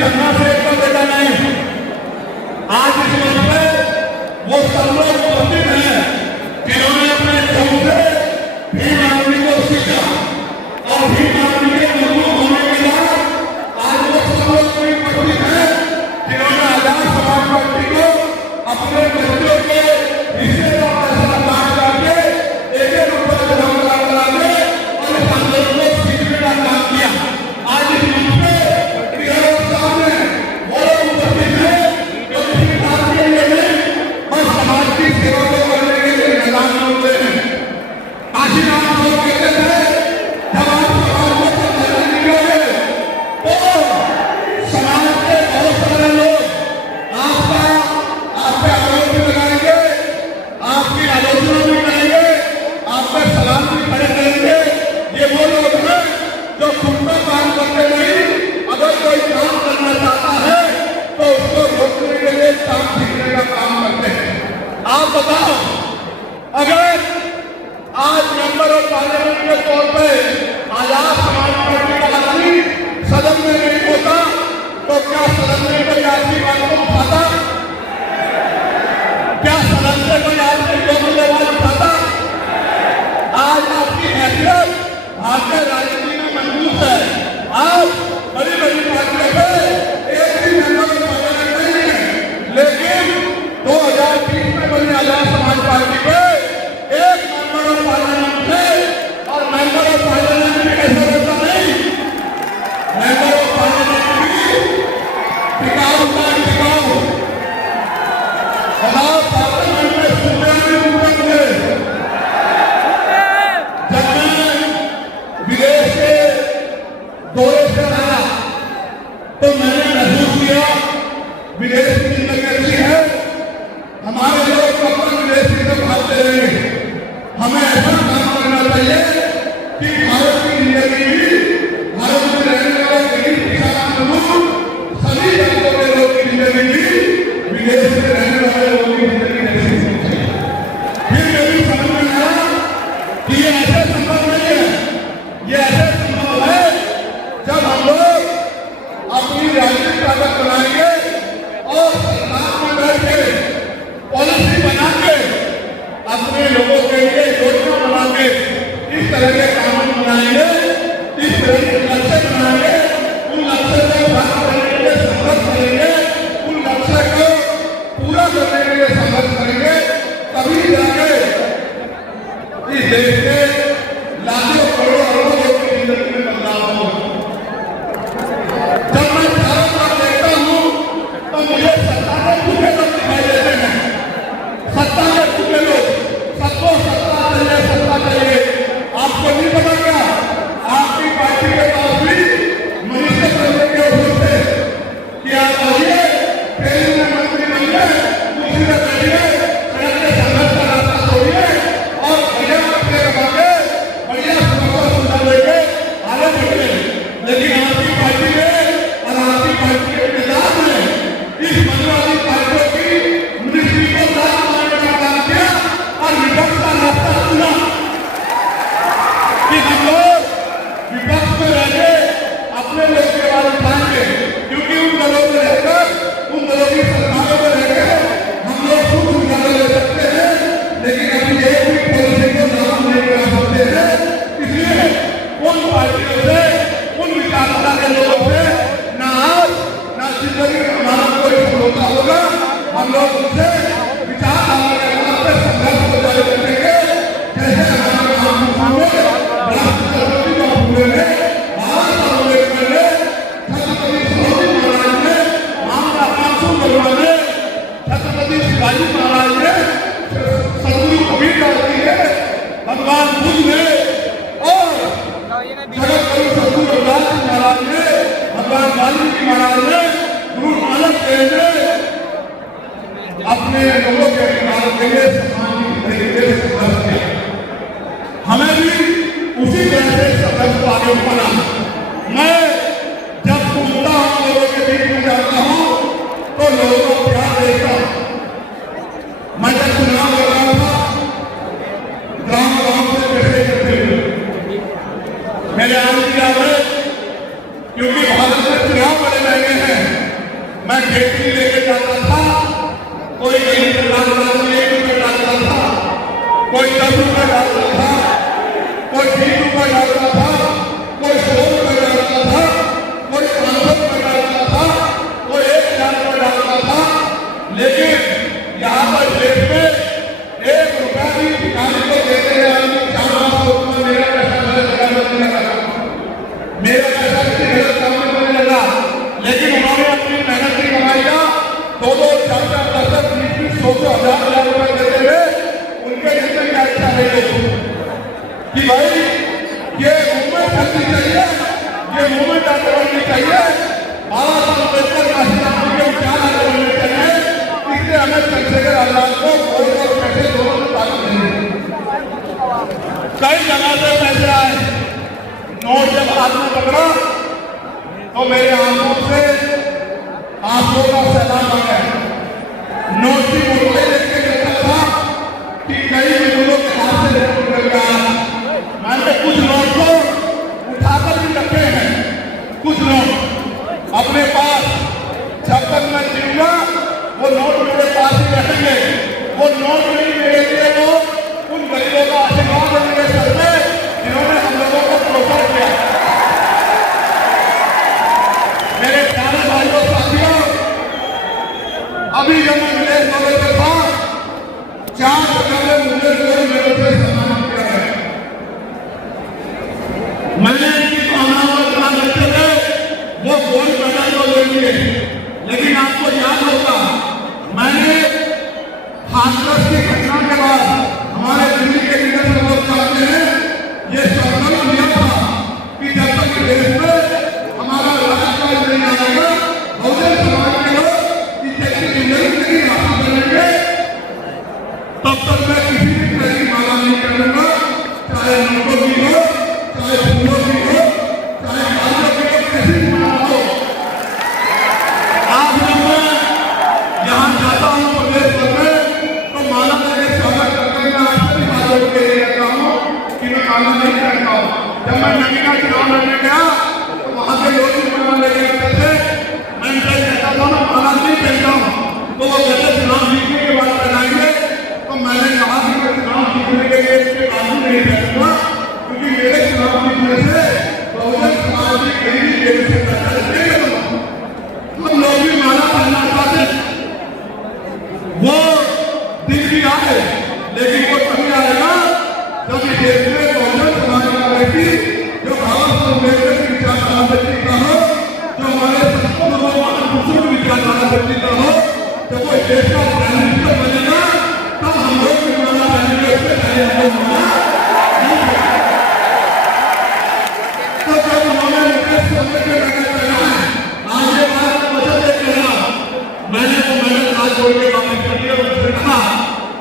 धरना से एक बेटा नहीं, आज इस मंच पे वो सब लोग उपस्थित हैं जिन्होंने अपने दम से भीम आर्मी को सीखा और भीम आर्मी के मजबूत होने के बाद आज वो सब लोग भी उपस्थित हैं जिन्होंने आजाद समाज पार्टी को अपने बच्चों के हिस्से का पैसा काट करके एक रुपये जमा करा के और इस आंदोलन को सीखने का काम किया। आज इस मंच पे सामने वो लोग उपस्थित हैं जो किसी काम के लिए नहीं और समाज की सेवा को करने के लिए मैदान में उतरे हैं। काशीनाथ लोग कहते थे जब आप समाज को संभालने निकले तो समाज के बहुत सारे लोग आप पे आरोप भी लगाएंगे, आपकी आलोचना भी करेंगे, आप पे सलाम भी खड़े करेंगे। ये वो लोग हैं जो खुद का काम करते नहीं, अगर कोई काम करना चाहता है तो उसको रोकने के लिए काम सीखने का काम करते हैं। आप बताओ, अगर आज मेंबर ऑफ पार्लियामेंट के तौर पे आजाद समाज पार्टी का आदमी सदन में नहीं होता तो क्या सदन में कोई आदमी बात को उठाता? क्या सदन से कोई आदमी जो आवाज उठाता? आज आपकी हैसियत भारतीय राजनीति में मजबूत है। आप बड़ी बड़ी पार्टियों पे एक भी मेंबर पार्लियामेंट नहीं है, लेकिन 2020 में बनी आजाद समाज पार्टी पे एक मेंबर पार्लियामेंट थे और मेंबर ऑफ पार्लियामेंट भी कैसे रहता नहीं, मेंबर ऑफ पार्लियामेंट भी टिकाऊ का टिकाऊ पार्लियामेंट में सुनने मुझे जब मैं विदेश के दौरे से आया तो मैंने महसूस किया विदेश की जिंदगी अच्छी है। हमारे लोग कब तक विदेश की तरफ भागते रहेंगे? हमें ऐसा काम करना चाहिए कि भारत की जिंदगी भी, भारत में रहने वाले गरीब किसान मजदूर सभी वर्गों के लोग की जिंदगी भी विदेश में रहने वाले लोगों की जिंदगी नहीं होनी चाहिए। फिर मेरी समझ में आया कि ये ऐसे संभव नहीं है, ये ऐसे संभव है जब हम लोग अपनी राजनीतिक ताकत बनाएंगे और सरकार में बैठ के पॉलिसी बना के अपने लोगों के लिए योजना बना के इस तरह के कानून बनाएंगे, इस तरह के लक्ष्य बनाएंगे, उन लक्ष्य को प्राप्त करने के लिए संघर्ष करेंगे, उन लक्ष्य को पूरा करने के लिए संघर्ष करेंगे, तभी जाके इस देश के लाखों करोड़ों अरबों लोगों की जिंदगी में बदलाव होगा। जब मैं चारों तरफ देखता हूँ तो मुझे सत्ता के भूखे लोग दिखाई देते हैं, सत्ता के भूखे लोग, सबको सत्ता चाहिए। आपको नहीं पता क्या आपकी पार्टी के पास भी मिनिस्टर बनने के उसूल थे कि आप आइए ट्रेन में मंत्री बनिए, कुर्सी में बैठिए, सड़क के संघर्ष का रास्ता छोड़िए और बढ़िया अपने रखा बढ़िया सुरक्षा सुविधा लेके आगे बढ़िए। लेकिन आपकी पार्टी ने और आपकी पार्टी के मिजाज ने इस मनवादी पार्टियों की मिनिस्ट्री को दाग मारने का काम किया और विपक्ष का रास्ता चुना कि हम लोग विपक्ष में रहकर अपने लोग के बाद उठाएंगे, क्योंकि उन दलों में रहकर, उन दलों की सरकारों में रहकर हम लोग सुख सुविधा ले सकते हैं, लेकिन अभी एक भी पॉलिसी को लागू नहीं कर सकते हैं। इसलिए उन पार्टियों से, उन विचारधारा के लोगों से ना आज ना जिंदगी में हमारा कोई समझौता होगा। हम लोग उनसे विचारधारा के आधार पर संघर्ष को जारी रखेंगे। जैसे हमारे गांव में राष्ट्रपति बाबू ने, भारत अम्बेडकर ने, छत्रपति शिवाजी महाराज ने, महात्मा कांसू बरुआ ने, छत्रपति शिवाजी महाराज ने, सदगुरु कबीरदास जी ने, भगवान बुद्ध ने और जगत गुरु सदगुरु रविदास जी महाराज ने, भगवान वाल्मीकि महाराज ने, गुरु नानक देव ने अपने लोगों के अधिकार के लिए समाज तरीके से संघर्ष किया। हमें भी उसी तरह से संघर्ष को आगे बढ़ाना। मैं जब घूमता हूँ, लोगों के बीच में जाता हूँ तो लोगों को प्यार देता हूँ। मैं जब चुनाव कर रहा था गाँव से पैसे करते हुए मेरे आने की याद है, क्योंकि भारत में चुनाव बड़े महंगे हैं। मैं खेती लेके जाता था, कोई 1 रुपये डालता था, कोई 10 रुपये डालता था, कोई 20 रुपये डालता था, कोई 100 रुपये डालता था, कोई 500 रुपये डालता था, कोई 1,000 रुपये डालता था। लेकिन यहाँ पर देश में 1 रुपया भी भिखारी को देते हैं आदमी 400 रुपये। मेरा पैसा गलत जगह में नहीं लगा, मेरा पैसा किसी गलत काम में नहीं लगा, लेकिन उन्होंने अपनी मेहनत की कमाई का 2-2, 4-4, 10-10, 20-20, 100-100, 1,000 रुपये देते हुए उनके जितने क्या इच्छा नहीं हो कि भाई ये मूवमेंट चलनी चाहिए, ये मूवमेंट आगे बढ़नी चाहिए, बाबा साहब अम्बेडकर का के विचार आगे बढ़ने चाहिए। इसलिए हमें चंद्रशेखर आजाद को वोट और पैसे दोनों में ताकत देंगे। कई जगह से पैसे आए, नोट जब हाथ में पकड़ा तो मेरे आंखों से आंसू का सैलाब आ गया। नोट की बोतलें लेके देखा था कि कई लोगों के हाथ से निकल गया। मैंने कुछ नोट को उठाकर भी रखे हैं, कुछ नोट अपने पास। जब तक मैं जीऊंगा वो नोट मेरे पास ही रहेंगे। वो नोट नहीं मेरे लिए, वो उन गरीबों का आशीर्वाद है मेरे सर में जिन्होंने हम लोगों को प्रोत्साहन किया। मेरे प्यारे भाइयों साथियों, अभी जब मैं विदेश दौरे पे था, 4 जगह में मुझे मेरे से सम्मान किया है। मैंने इनकी भावनाओं को ध्यान रखते हुए वो गोल्ड मेडल तो ले लिए, लेकिन आपको याद होगा मैंने हाथरस की घटना के बाद हमारे दिल्ली के लीडर से लोग चाहते हैं, ये संकल्प लिया था कि जब तक देश में हमारा राजकाज नहीं आएगा, बहुजन समाज के लोग इस जैसी जिंदगी की रास्ता बनेंगे, तब तक मैं किसी भी तरह की माला नहीं करूंगा, चाहे नोटों की हो, चाहे फूलों की हो, चाहे गालियों की हो, कैसी भी माला हो। आज जब मैं यहाँ जाता हूँ प्रदेश भर में, तो माला मेरे स्वागत करते हैं। आज सभी बातों के लिए कहता हूँ कि मैं माला नहीं पहनता हूँ। जब मैं नदी का चुनाव लड़ने गया तो वहाँ के लोग भी माला लेके आते थे, मैं इनसे कहता था मैं माला नहीं पहनता हूँ, तो वो कहते चुनाव जीतने के बाद पहनाएंगे। तो मैंने कहा कि मैं चुनाव जीतने के लिए इसके कानून नहीं पहनूंगा, क्योंकि मेरे चुनाव जीतने से बहुजन समाज की गरीबी देश से पैसा नहीं करूंगा। हम लोग भी माला पहनना चाहते, वो दिन भी आए, लेकिन वो तभी आएगा जब इस देश में बहुजन समाज का व्यक्ति जो बाबा साहब अम्बेडकर की विचारधारा व्यक्ति का हो, जो हमारे संतों विचारधारा व्यक्ति का हो, जब वो देश का प्राइम मिनिस्टर बनेगा, तब हम लोग भी माला पहनेंगे। उससे पहले हम लोग माला नहीं पहनेंगे। तो जब उन्होंने मुकेश समझ के रखा है, आज ये बात वजह से कहना, मैंने तो मैंने हाथ जोड़ के वापस कर दिया। उनसे कहा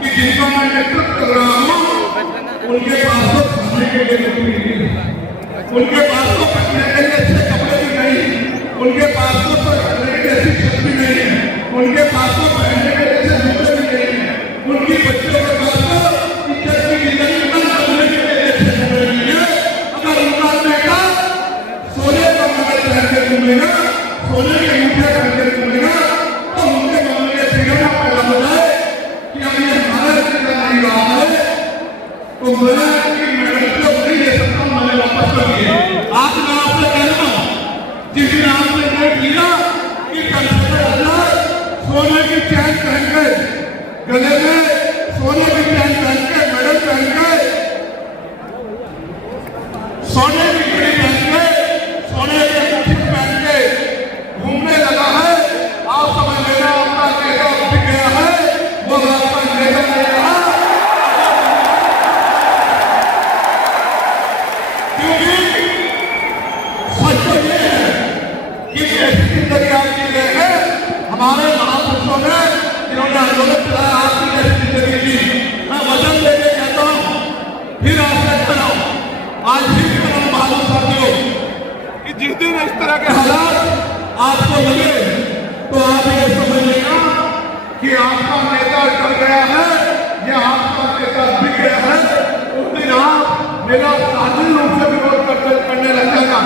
कि जिनको मैं नेतृत्व कर रहा हूँ उनके पास तो खाने के लिए कुछ नहीं है, उनके पास तो पहनने के लिए अच्छे कपड़े भी नहीं, उनके पास तो रखने के लिए ऐसी छत भी नहीं है, उनके पास तो पहनने के लिए ऐसे जूते भी नहीं है, उनकी बच्चों के पास तो इज्जत की जिंदगी बंद करने के लिए अच्छे कपड़े नहीं है। अगर उनका बेटा सोने का मगज पहन के घूमेगा, सोने के अंगूठे पहन के घूमेगा, तो उनके मन में फिक्र पैदा हो जाए कि अब ये हमारा रिश्ता नहीं रहा है, तो मैं मेडल तो नहीं दे सकता, मैंने वापस कर दिए। आज मैं आपसे कह रहा हूँ, जिस दिन आपने देख लिया कि चंद्रशेखर आजाद सोने की चैन पहन के, गले में सोने की चैन पहन के, मेडल पहन के, सोने की घड़ी पहन के, सोने के अंगूठी पहन के घूमने लगा है, आप समझ लेना आपका नेता उठ गया है, वो आपका नेता नहीं रहा। क्योंकि सच तो ये है कि ऐसी जिंदगी आपकी है, हमारे महापुरुषों ने जिन्होंने आंदोलन चलाया, आपकी जैसी जिंदगी की। मैं वचन लेके कहता हूँ, फिर आपसे कह रहा हूँ, आज भी मेरा मालूम साथियों कि जिस दिन इस तरह के हालात आपको लगे, तो आप ये समझ लेना कि आपका नेता डर गया है या आपका नेता बिक गया है। उस दिन आप मेरा साझी रूप से विरोध करने लग जाएगा।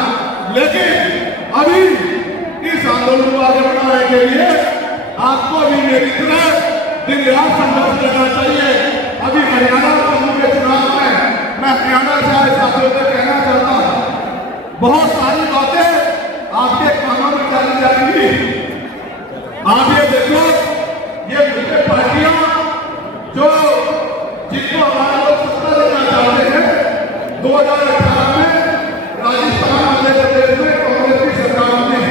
लेकिन अभी इस आंदोलन को आगे बढ़ाने के लिए आपको भी मेरी तरह दिन रात संघर्ष करना चाहिए। अभी हरियाणा समूह के चुनाव में मैं हरियाणा से आए साथियों से कहना चाहता हूँ, बहुत सारी बातें आपके कानों में डाली जाएंगी। आप ये देखो, ये मुख्य पार्टियां जो जिनको हमारे लोग सत्ता देना चाहते हैं, 2018 में राजस्थान, मध्य प्रदेश में कांग्रेस की सरकार में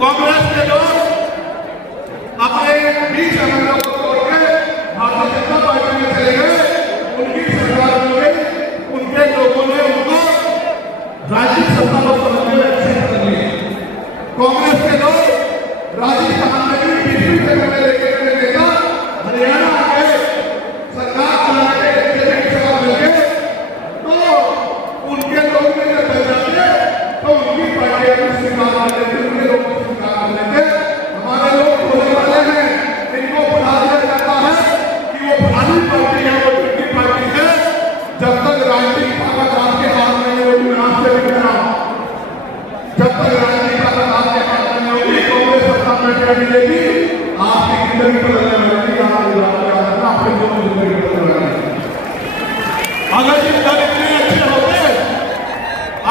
कांग्रेस के लोग अपने 20 एमएलए को छोड़ के भारतीय जनता पार्टी में चले गए। उनकी सरकार हो गई, उनके लोगों ने उनको राज्य सत्ता को समझने में एक्सेप्ट कर लिया। कांग्रेस के लोग राजस्थान में भी 20 एमएलए लेकर देगा, हरियाणा के सरकार चलाने के लिए मिलके तो उनके लोग में जब बन जाते तो उनकी पार्टी को स्वीकार कर लेते, उनके लोग को स्वीकार कर लेते। हमारे लोग बोलने वाले हैं, इनको बढ़ा दिया जाता है कि वो पुरानी पार्टी है, वो झूठी पार्टी है। जब तक राजनीतिक ताकत आपके हाथ में नहीं होगी, मैं आपसे भी कह रहा हूं, जब तक राजनीतिक ताकत आपके हाथ में नहीं होगी, कांग्रेस सत्ता में क्या मिलेगी, आपकी जिंदगी बदलने वाली आपके जीवन जिंदगी बदलने वाली। अगर ये दल इतने अच्छे होते,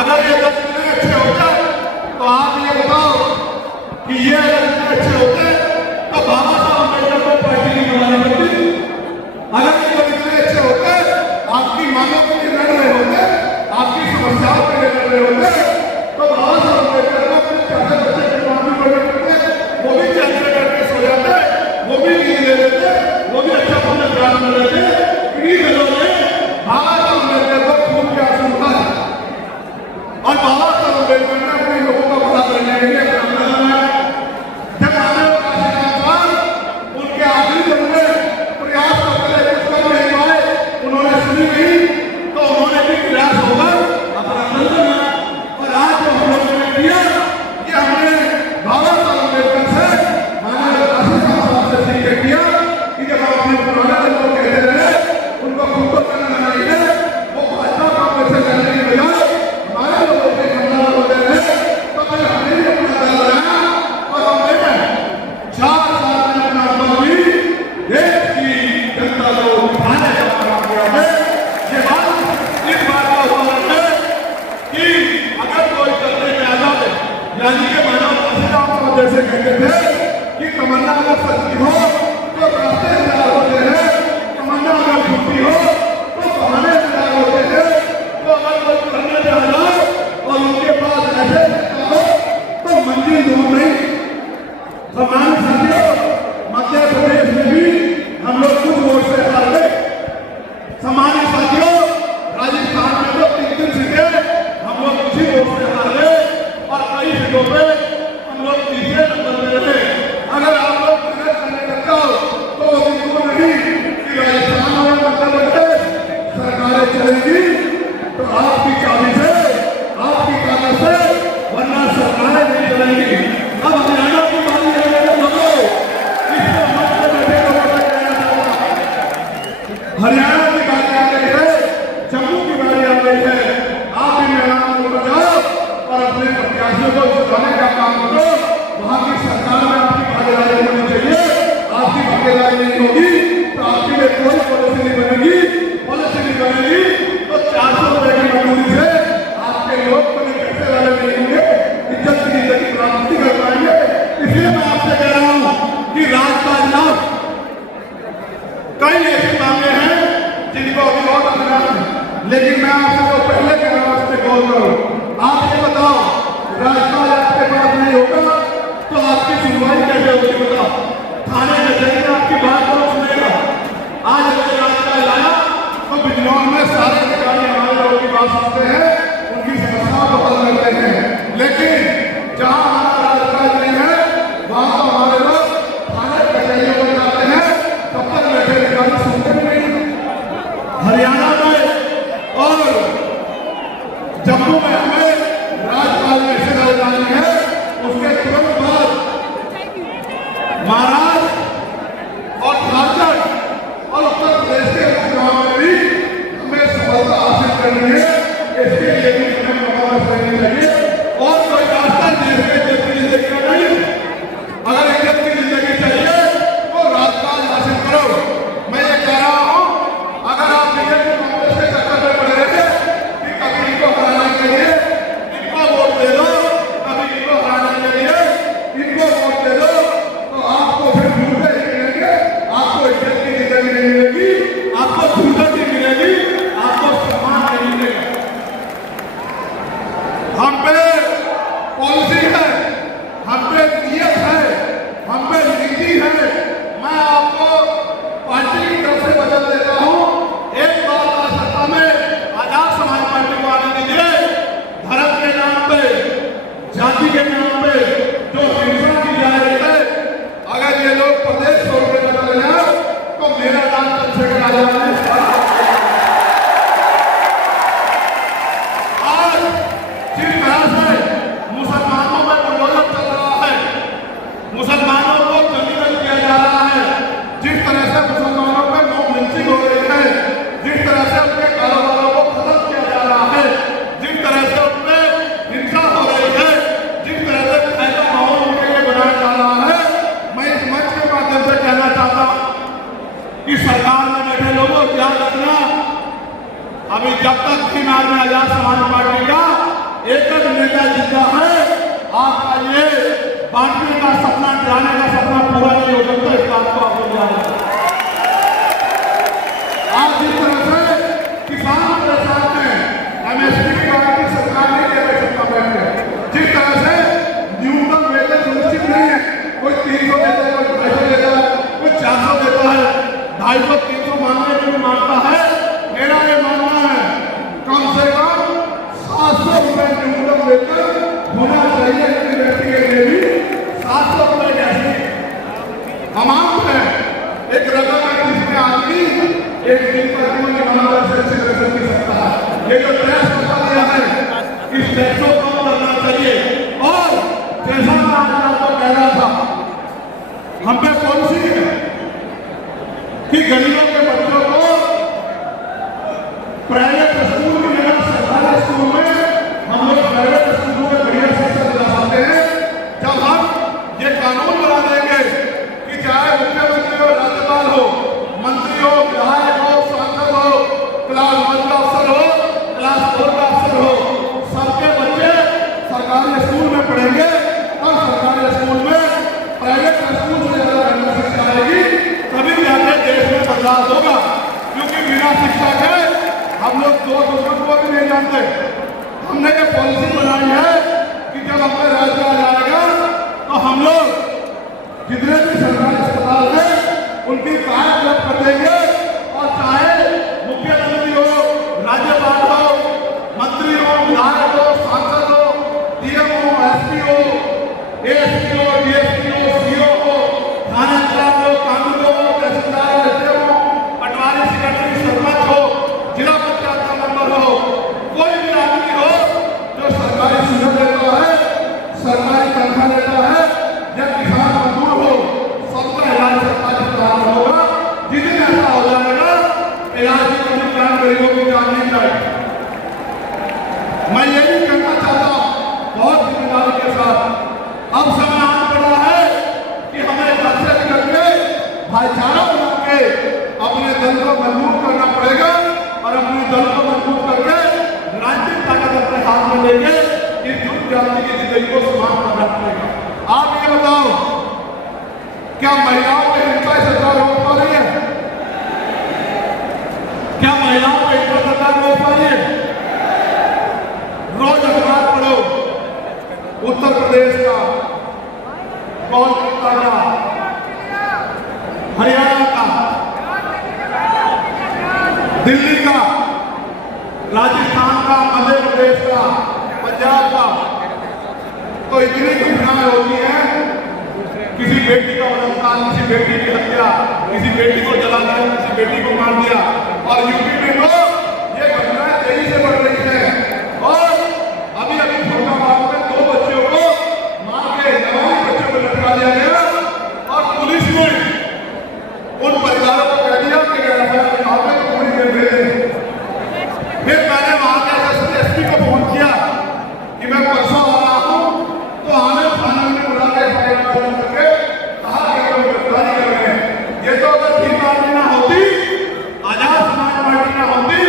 अगर ये दल इतने अच्छे होते, तो आप ये बताओ कि ये अगर इतने अच्छे होते तो बाबा साहब अम्बेडकर को पार्टी नहीं बनानी पड़ती। अगर ये दल इतने अच्छे होते, आपकी मांगों के लिए लड़ रहे होते, आपकी समस्याओं के लिए लड़ रहे होते, तो बाबा साहब अम्बेडकर को अपने चाचा बच्चे के मामले में करते, वो भी चर्चा करके सो जाते, वो भी नींद ले लेते, वो भी अच्छा अपना ज्ञान मिल लेते। इन्हीं दलों ने बाबा साहब अम्बेडकर को खूब के आंसू उठाए और बाबा साहब अम्बेडकर ने अपने लोगों का भला करने के लिए काम किया। जब आने उनके आखिरी दिन में प्रयास करते रहे, कुछ कर नहीं पाए, उन्होंने सुनी नहीं, तो उन्होंने भी प्रयास होकर अपना कर दिया। और आज जो हम लोगों ने किया, ये हमने बाबा साहब अम्बेडकर से माननीय राष्ट्रपति साहब से सीख के किया कि जब हम अपने पुराने लोगों को कहते रहे, उनको खुद को करना नहीं है, वो भाजपा कांग्रेस से करने की बजाय हमारे लोगों के खिलाफ होते रहे, तो मैंने हमें भी अपना दल बनाया और हमने 4 साल में अपना बदली देश की जनता को दिखाने का काम किया है। ये बात इस बात का हुआ है कि अगर कोई करने में आजाद है, यानी कि मानव को जैसे कहते थे कि तमन्ना अगर सच्ची हो तो रास्ते तैयार होते हैं, तमन्ना अगर झूठी हो तो बहाने तैयार होते हैं। तो अगर कोई करने में आजाद और उनके पास ऐसे हो तो मंजिल दूर नहीं। सामान्य साथियों, मध्य प्रदेश में भी हम लोग कुछ वोट से हार गए। सामान्य साथियों, राजस्थान में तो 3 सीटें हम लोग कुछ ही वोट से हार गए और कई सीटों पे हम लोग तीसरे नंबर में रहे। अगर आप लोग मेहनत करने लग जाओ तो इनको नहीं कि राजस्थान और मध्य प्रदेश सरकारें चलेंगी तो आपकी चाबी से, आपकी ताकत से, वरना सरकारें नहीं चलेंगी। अब हरियाणा की बारी है, हरियाणा की बारी आ गई है, जम्मू की बारी आ गई है। आप भी मैदान में उतर जाओ और अपने प्रत्याशियों को जिताने का काम करो। वहां की सरकार में आपकी भागीदारी होनी चाहिए। आपकी भागीदारी नहीं होगी तो आपके लिए कोई पॉलिसी नहीं बनेगी। पॉलिसी नहीं बनेगी तो 400 रुपए की मजदूरी से आपके लोग कभी पैसे वाले नहीं होंगे, इज्जत की जिंदगी प्राप्त नहीं कर पाएंगे। इसलिए मैं आपसे कह रहा हूं कि राज का लाभ कई ऐसे मामले हैं जिनको अभी और अंदर है, लेकिन मैं आपको पहले के रास्ते कॉल करूं। आप ये बताओ, राजपाल आपके पास नहीं होगा तो आपकी सुनवाई कैसे होगी? बताओ, थाने में जाइए, आपकी बात कौन सुनेगा? आज अगर राजपाल आया तो बिजनौर में सारे अधिकारी हमारे लोगों की बात सुनते हैं, उनकी समस्याओं को हल करते हैं। लेकिन जहां हमारा राजपाल नहीं है, वहां तो हमारे लोग थाने कचहरियों में जाते हैं, तब तक बैठे अधिकारी सुनते भी नहीं। हरियाणा में और जम्मू में अभी जब तक फिलहाल में आजाद समाज पार्टी का एक नेता जिंदा है, आपका ये बांटने का सपना, गिराने का सपना पूरा नहीं हो सकता। इस बात को आपको ध्यान रखना। आज जिस तरह से किसान परेशान है, एमएसपी की गारंटी सरकार नहीं दे रही सत्ता बैठ, जिस तरह से न्यूनतम वेतन सुनिश्चित नहीं है, कोई 300 देता है, कोई 250 देता है, कोई 400 देता है, 250 300 मांगने में भी मांगता है। मेरा ये मानना है कम से कम 700 रुपए न्यूनतम वेतन होना चाहिए। व्यक्ति के लिए भी 700 रुपए कैसे अमाउंट है। एक रकम है जिसमें आदमी एक दिन पर से की सकता है। ये जो टैक्स बता दिया है, इस टैक्स को कम करना चाहिए। और जैसा मैं आज आपको कह रहा था, हम पे पॉलिसी है कि गरीबों के बच्चों को प्राइवेट स्कूल की जगह सरकारी स्कूल में हम लोग प्राइवेट स्कूलों में बढ़िया शिक्षा दिला सकते हैं। जब हम ये कानून बना देंगे कि चाहे मुख्यमंत्री हो, राज्यपाल हो, मंत्री हो, विधायक हो, सांसद हो, क्लास 1 का अफसर हो, क्लास 4 का अफसर हो, सबके बच्चे सरकारी स्कूल में पढ़ेंगे और सरकारी स्कूल में प्राइवेट स्कूल से ज्यादा बेहतर शिक्षा आएगी, तभी जाके देश में बदलाव होगा। क्योंकि बिना शिक्षा के हम लोग दो दूसरों को भी नहीं जानते। हमने ये पॉलिसी बनाई है कि जब अपने राज्य आ जाएगा तो हम लोग जितने भी सरकारी अस्पताल हैं उनकी कार्ड क्लब कर देंगे, और चाहे मुख्यमंत्री हो, राज्यपाल हो, मंत्री हो, विधायक हो, सांसद हो, डीएम हो, एसपी हो, एएसपी हो, डीएसपी हो, सीओ हो, थानेदार हो, कानून हो, तहसीलदार हो, पटवारी, सेक्रेटरी, सरपंच हो, जिला पंचायत का मेंबर हो, कोई भी आदमी हो जो सरकारी सुविधा लेता है, सरकारी तनख्वाह लेता है, या किसान मजदूर हो, सबका इलाज सरकारी अस्पताल होगा। जिस दिन ऐसा हो जाएगा, इलाज की कमी कारण गरीबों की जान नहीं जाएगी। मैं ये भी कहना चाहता हूँ बहुत जिम्मेदारी के साथ, अब समय आ पड़ा है कि हमें घर से निकल के भाईचारा बना के अपने दल को मजबूत करना पड़ेगा, और अपने दल को मजबूत करके राजनीतिक ताकत अपने हाथ में लेके इस युद्ध जाति की जिंदगी को समाप्त करना पड़ेगा। आप ये बताओ, क्या महिलाओं की हिंसा सरकार रोक पा रही है? क्या महिलाओं को हिंसा सरकार रोक पा रही है? रोज अखबार पढ़ो, उत्तर प्रदेश का, कोलकाता का, हरियाणा का, दिल्ली का, राजस्थान का, मध्य प्रदेश का, पंजाब का, तो इतनी घटनाएं होती हैं। किसी बेटी का बलात्कार, किसी बेटी की हत्या, किसी बेटी को जला दिया, किसी बेटी को मार दिया, और यूपी में तो ये घटनाएं तेजी से बढ़ रही है। और अभी फरीदाबाद में 2 बच्चों को मार के, जवान बच्चों को लटका दिया गया, और पुलिस ने उन परिवारों को कह दिया कि पूरी देर भेजें। फिर मैंने वहां के एसपी को फोन किया कि मैं परसों आ रहा हूं, तो हमें थाने में बुला के करके कहा कि हम गिरफ्तारी कर रहे हैं। ये तो अगर ठीक आदमी ना होती, आजाद समाज पार्टी ना होती,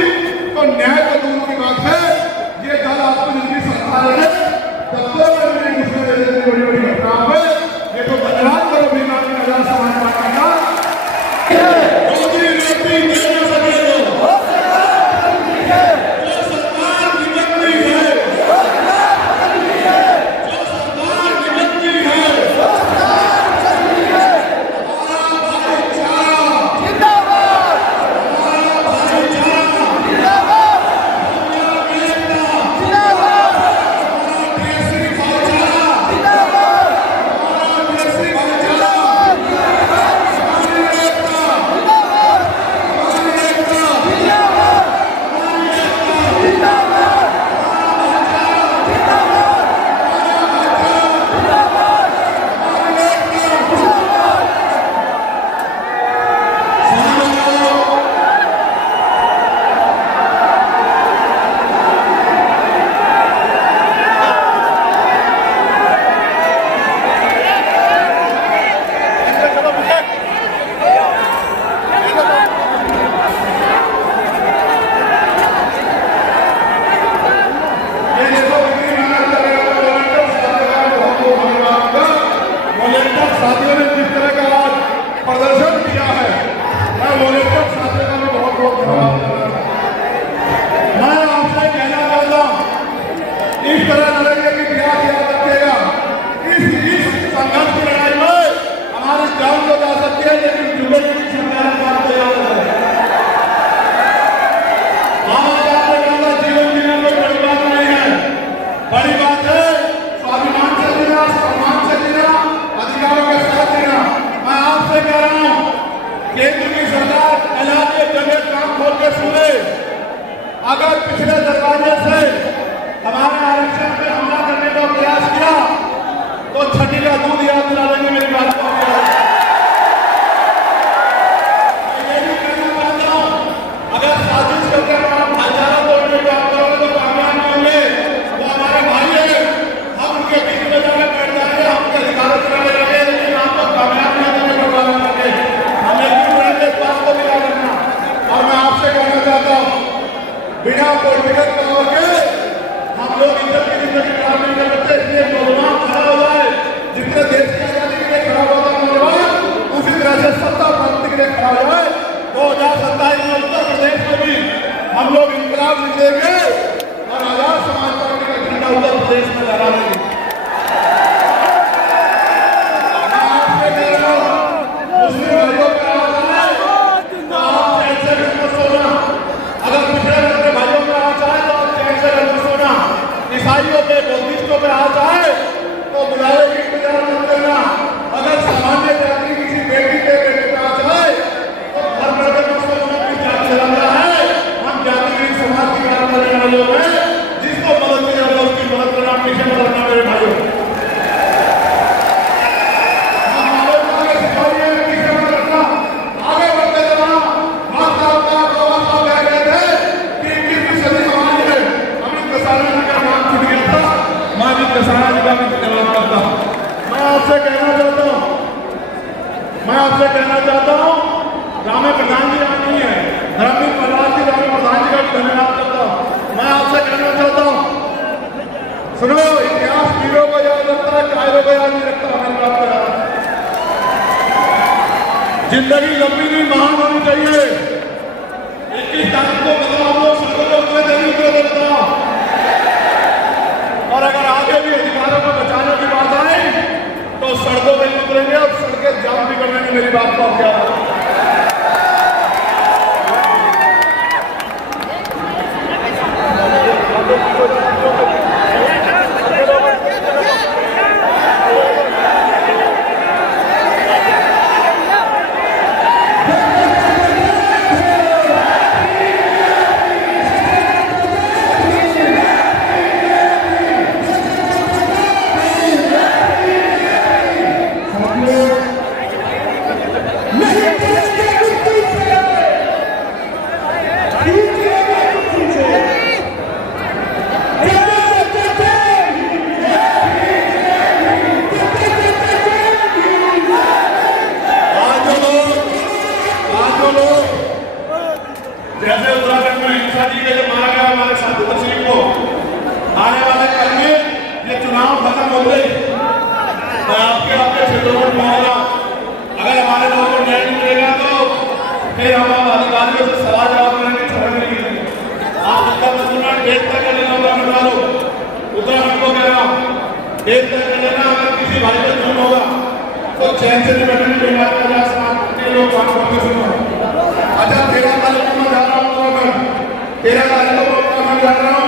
इस तरह लड़ेंगे कि इतिहास याद रखेगा। इस संघर्ष की लड़ाई में हमारी जान तो जा सकती है, लेकिन जुड़ेगी की सरकार बात को याद रखेगा। जीवन जीना कोई बड़ी बात नहीं है, बड़ी बात है स्वाभिमान से जीना, सम्मान से जीना, अधिकारों के साथ जीना। मैं आपसे कह रहा हूं, केंद्र की सरकार ऐलानिए जगह काम खोल के सुने। अगर पिछले दरवाजे से हमारे आरक्षण पे हमला करने का प्रयास किया तो छठी का दूध याद दिला देंगे। मेरी बात को ये भी कहना चाहता हूं, अगर साजिश करके हमारा भाईचारा तोड़ने की बात करोगे तो कामयाब नहीं होंगे। वो हमारे भाई है, हम उनके बीच में जाकर बैठ जाएंगे, हम उनके अधिकारों से लड़े लगे, लेकिन आपको कामयाब नहीं होने पर वाला करके हम एक दूसरे इस बात को दिला देना। और मैं आपसे कहना चाहता हूँ, बिना कोई विगत करके हम लोग इज्जत की जिंदगी खराब नहीं कर सकते। इसलिए नौजवान खड़ा हो जाए, जितने देश की आजादी के लिए खड़ा हुआ था नौजवान, उसी तरह से सत्ता प्राप्ति के लिए खड़ा हो जाए। 2027 में उत्तर प्रदेश में भी हम लोग इंकलाब लिखेंगे और आजाद समाज पार्टी का झंडा उत्तर प्रदेश में लहरा देंगे। मैं आपसे कह रहा हूं, मुस्लिम भाइयों का आवाज है तो आप चैन से मत सोना। अगर पिछड़े वर्ग के भाइयों में आ जाए तो आप चैन से मत सोना। ईसाइयों पे, बौद्धिस्टों पे आ जाए तो बुलाए की इंतजार मत करना। अगर सामान्य जाति किसी बेटी पे आ जाए तो घर बैठे मसलों में किस जाति चलाता है। हम जाति समाज की बात करने वाले लोग हैं, जिसको मदद की जरूरत उसकी मदद करना, पीछे मत रखना मेरे भाइयों। आगे बढ़ते जाना। माता कह रहे थे कि 21वीं सदी हमारी है। अमित कसारा जी का नाम छूट गया था, मैं अमित कसारा जी का भी जवाब करता हूँ। मैं आपसे कहना चाहता हूँ, रामे प्रधान जी यहाँ नहीं है, धर्मवीर प्रहलाद जी, रामे प्रधान जी का भी धन्यवाद करता हूँ। मैं आपसे कहना चाहता हूँ, सुनो, इतिहास वीरों को याद रखता है, कायरों को याद नहीं रखता। हमारी बात कर रहा है, जिंदगी लंबी नहीं, महान होनी चाहिए। 21 तारीख को बदलाव लोग सड़कों को उतरे देने को बदलाव। और अगर आगे भी अधिकारों को बचाने की बात आए तो सड़कों में उतरेंगे और सड़कें जाम भी कर देंगे। मेरी बात को क्या जैसे उत्तराखंड में हिंसा जी के जब मारा गया हमारे साथी तस्लीम को, आने वाले कल में ये चुनाव खत्म हो गए तो आपके क्षेत्रों में पहुंचेगा। अगर हमारे लोगों को न्याय नहीं मिलेगा तो फिर हम अधिकारियों से सवाल जवाब करेंगे, छड़ नहीं मिलेंगे। आप उत्तर प्रदेश डेट तक कर लेना, उत्तराखंड को कह रहा हूँ, डेट तक कर लेना। अगर किसी भाई को जुर्म होगा तो चैन से नहीं बैठने की बात कर रहा है। लोग बात करते सुनो। अच्छा, 13 तारीख को मैं जा रहा हूँ, 13 तारीख को मैं जा रहा हूँ।